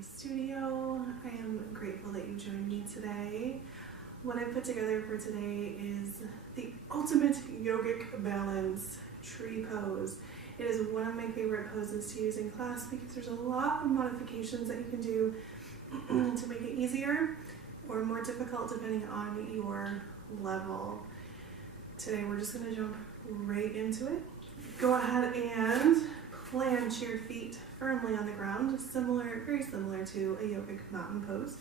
my studio. I am grateful that you joined me today. What I put together for today is the ultimate yogic balance tree pose. It is one of my favorite poses to use in class because there's a lot of modifications that you can do to make it easier or more difficult depending on your level. Today we're just going to jump right into it. Go ahead and plant your feet firmly on the ground, very similar to a yogic mountain pose.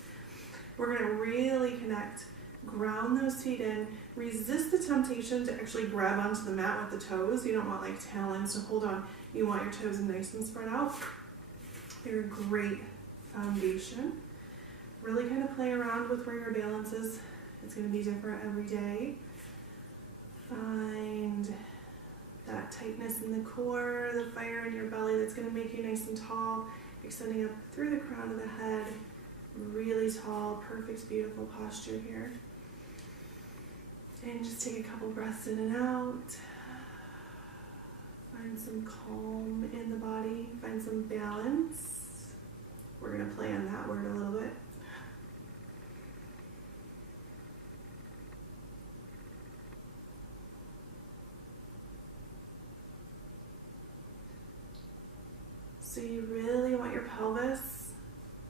We're going to really connect, ground those feet in, resist the temptation to actually grab onto the mat with the toes. You don't want like talons to hold on. You want your toes nice and spread out. They're a great foundation. Really kind of play around with where your balance is. It's going to be different every day. Find that tightness in the core, the fire in your belly that's going to make you nice and tall, extending up through the crown of the head. Really tall, perfect, beautiful posture here. And just take a couple breaths in and out. Find some calm in the body, find some balance. We're going to play on that word a little bit. So you really want your pelvis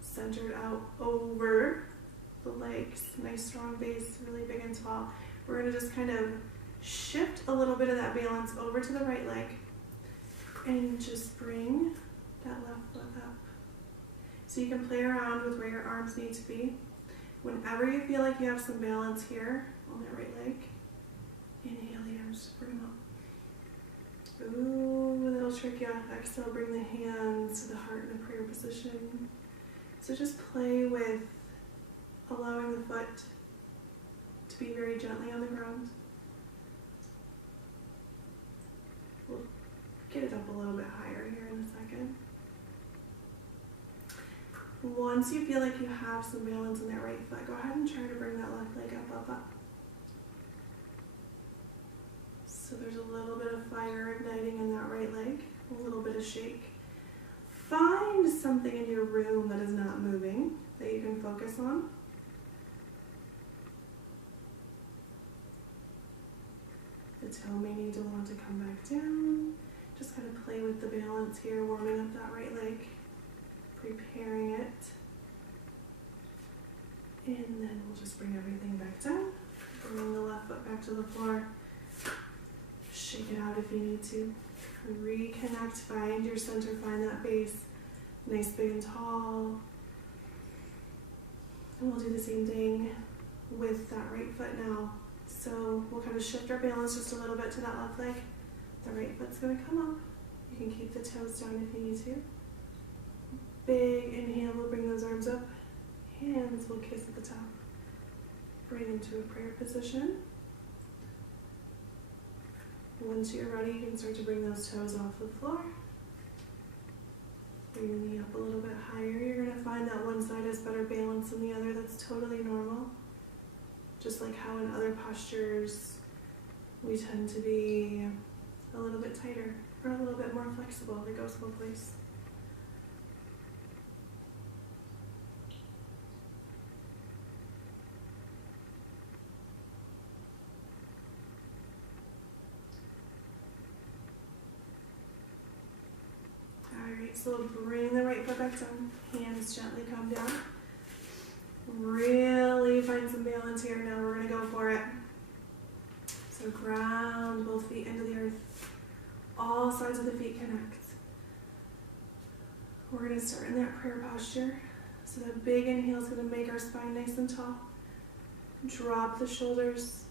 centered out over the legs. Nice strong base, really big and tall. We're going to just kind of shift a little bit of that balance over to the right leg and just bring that left foot up. So you can play around with where your arms need to be. Whenever you feel like you have some balance here on that right leg, inhale the arms, just bring them up. Ooh, that'll trick you. Exhale, bring the hands to the heart in a prayer position. So just play with allowing the foot to be very gently on the ground. We'll get it up a little bit higher here in a second. Once you feel like you have some balance in that right foot, go ahead and try to bring that left leg up, up, up. So there's a little bit of fire igniting in that right leg, a little bit of shake. Find something in your room that is not moving that you can focus on. The toe may need to want to come back down. Just kind of play with the balance here, warming up that right leg, preparing it. And then we'll just bring everything back down. Bring the left foot back to the floor. Shake it out if you need to. Reconnect, find your center, find that base. Nice, big, and tall. And we'll do the same thing with that right foot now. So we'll kind of shift our balance just a little bit to that left leg. The right foot's going to come up. You can keep the toes down if you need to. Big inhale, we'll bring those arms up. Hands will kiss at the top. Bring into a prayer position. Once you're ready, you can start to bring those toes off the floor. Bring the knee up a little bit higher. You're going to find that one side has better balance than the other. That's totally normal. Just like how in other postures, we tend to be a little bit tighter or a little bit more flexible. It goes both ways. Alright, so we'll bring the right foot back down. Hands gently come down. Really find some balance here. Now we're going to go for it. So ground both feet into the earth. All sides of the feet connect. We're going to start in that prayer posture. So that big inhale is going to make our spine nice and tall. Drop the shoulders.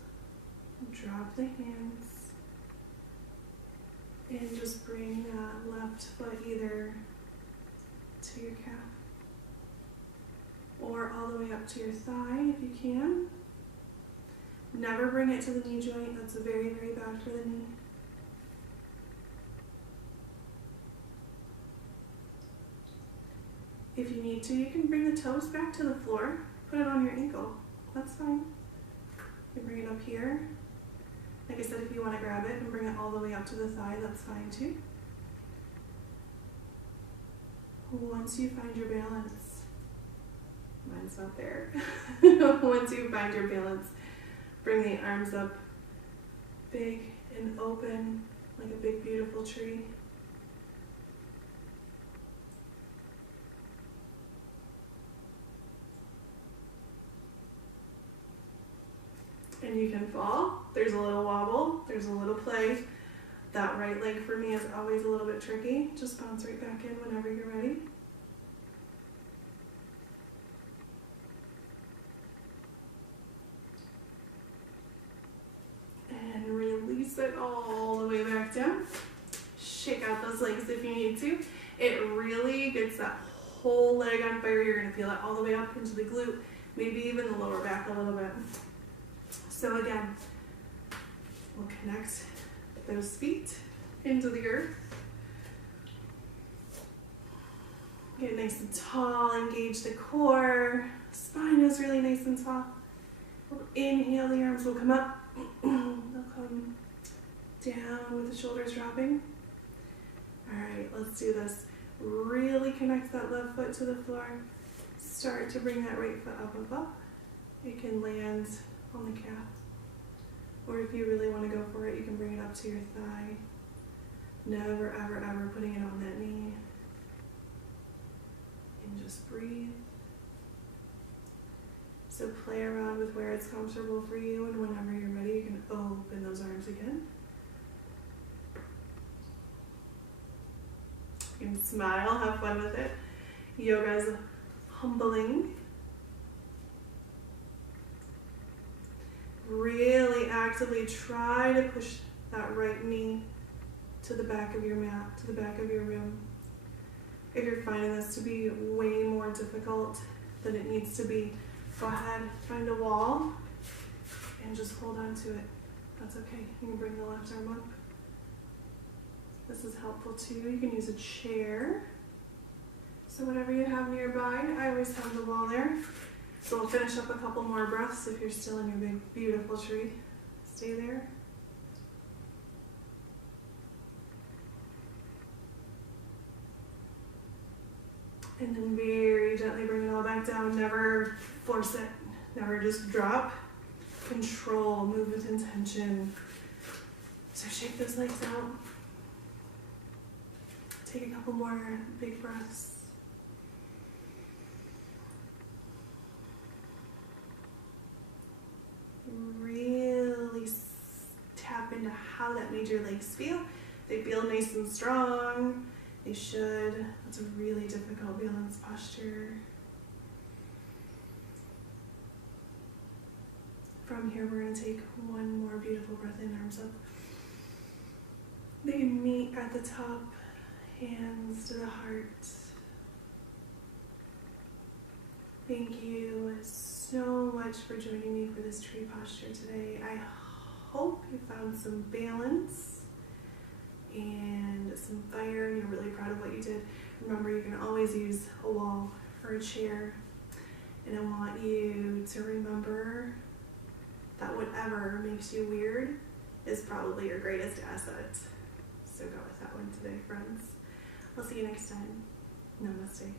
Drop the hands. And just bring that left foot either to your calf or all the way up to your thigh if you can. Never bring it to the knee joint. That's very, very bad for the knee. If you need to, you can bring the toes back to the floor. Put it on your ankle. That's fine. You bring it up here. Like I said, if you want to grab it and bring it all the way up to the thigh, that's fine too. Once you find your balance, Mine's not there. Once you find your balance, bring the arms up big and open like a big beautiful tree. And you can fall. There's a little wobble, there's a little play. That right leg for me is always a little bit tricky. Just bounce right back in whenever you're ready. And release it all the way back down. Shake out those legs if you need to. It really gets that whole leg on fire. You're gonna feel it all the way up into the glute, maybe even the lower back a little bit. So again, we'll connect those feet into the earth. Get nice and tall, engage the core. Spine is really nice and tall. We'll inhale, the arms will come up. They'll come down with the shoulders dropping. All right, let's do this. Really connect that left foot to the floor. Start to bring that right foot up. It can land on the calf. Or if you really want to go for it, you can bring it up to your thigh. Never, ever, ever putting it on that knee. And just breathe. So play around with where it's comfortable for you, and whenever you're ready, you can open those arms again. You can smile, have fun with it. Yoga is humbling. Really actively try to push that right knee to the back of your mat, to the back of your room. If you're finding this to be way more difficult than it needs to be, go ahead, find a wall, and just hold on to it. That's okay. You can bring the left arm up. This is helpful too. You can use a chair. So whatever you have nearby, I always have the wall there. So we'll finish up a couple more breaths. If you're still in your big, beautiful tree, stay there. And then very gently bring it all back down. Never force it. Never just drop. Control, move with intention. So shake those legs out. Take a couple more big breaths. Really tap into how that made your legs feel. They feel nice and strong. They should. That's a really difficult balance posture. From here, we're going to take one more beautiful breath in, arms up. They meet at the top, hands to the heart. Thank you so much for joining me for this tree posture today. I hope you found some balance and some fire, and you're really proud of what you did. Remember, you can always use a wall or a chair. And I want you to remember that whatever makes you weird is probably your greatest asset. So go with that one today, friends. I'll see you next time. Namaste.